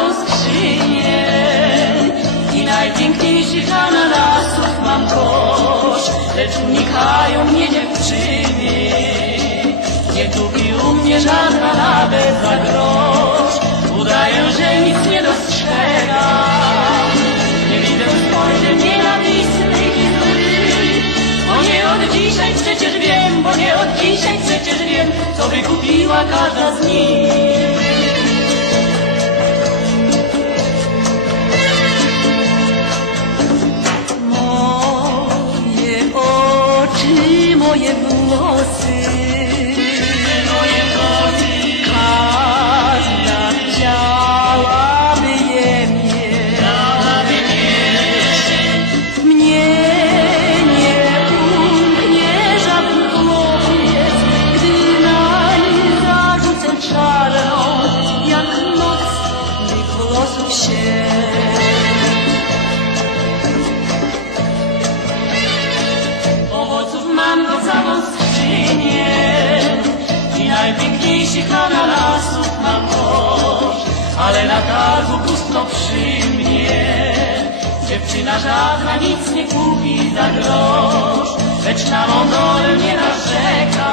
do i najpiękniejszych ananasów mam kosz, lecz unikają mnie dziewczyny. Nie kupi u mnie żadna nawet za grosz, udaję, że nic nie dostrzegam. Nie widzę spojrzeń nienawistnych i złych, bo nie od dzisiaj przecież wiem, bo nie od dzisiaj przecież wiem, co wykupiła każda z nich. Całą skrzynię I najpiękniejszych ananasów mam kosz Ale na targu pustno przy mnie. Dziewczyna żadna nic nie kupi za grosz Lecz na mą nie narzeka.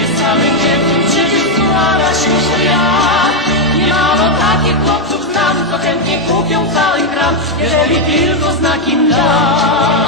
Jest samym ciepłym przecież składa się świat Nie mało takich chłopców znam Co chętnie kupią cały kram Jeżeli tylko znaki im dam